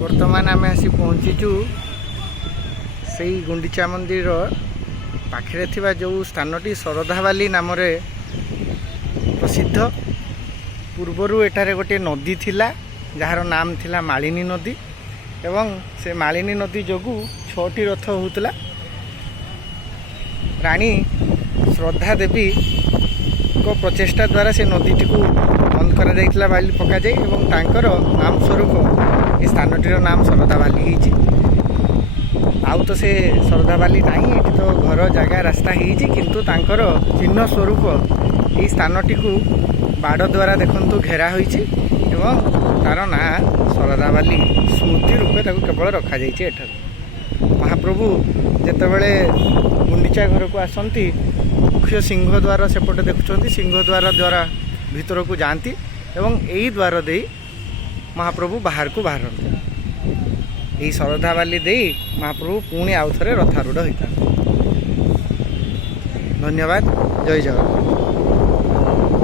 बर्तमान आम आसी पहुँचीचु से गुंडीचा मंदिर पाखे जो स्थानटी शरधाबाली नाम प्रसिद्ध। पूर्वर एठारे गोटे नदी थिला जार नाम थिला मालिनी नदी एवं से मालिनी नदी जोगु 6टी रथ होउतला। रानी श्रद्धा देवी को प्रचेष्टा द्वारा से नदीटी को बंद करा जाइतला बाली पका जाए एवं तांकर नाम स्वरूप ए स्थानटीर नाम शरधाबाली होइछि। आउ तो से शरधाबाली नहीं ये तो घर जगह रास्ता होइछि किंतु तांकर चिन्ह स्वरूप ये स्थानटी को बाड़ द्वारा देखंतु घेरा होइछि एवं तार ना शरधाबाली स्मृति रूपे ताको केवल रखा जाइछि। एठार महाप्रभु जेतेबेले गुंडीचा घर को आसंती मुख्य सिंह द्वार सेपटे देखुं सिंह द्वार द्वारा भीतर को जाती एवं यही द्वार दे महाप्रभु बाहर को बाहरती। यही शरधाबाली दे महाप्रभु पुणी आउ थे रथारूढ़ होता। धन्यवाद। जय जगन्नाथ।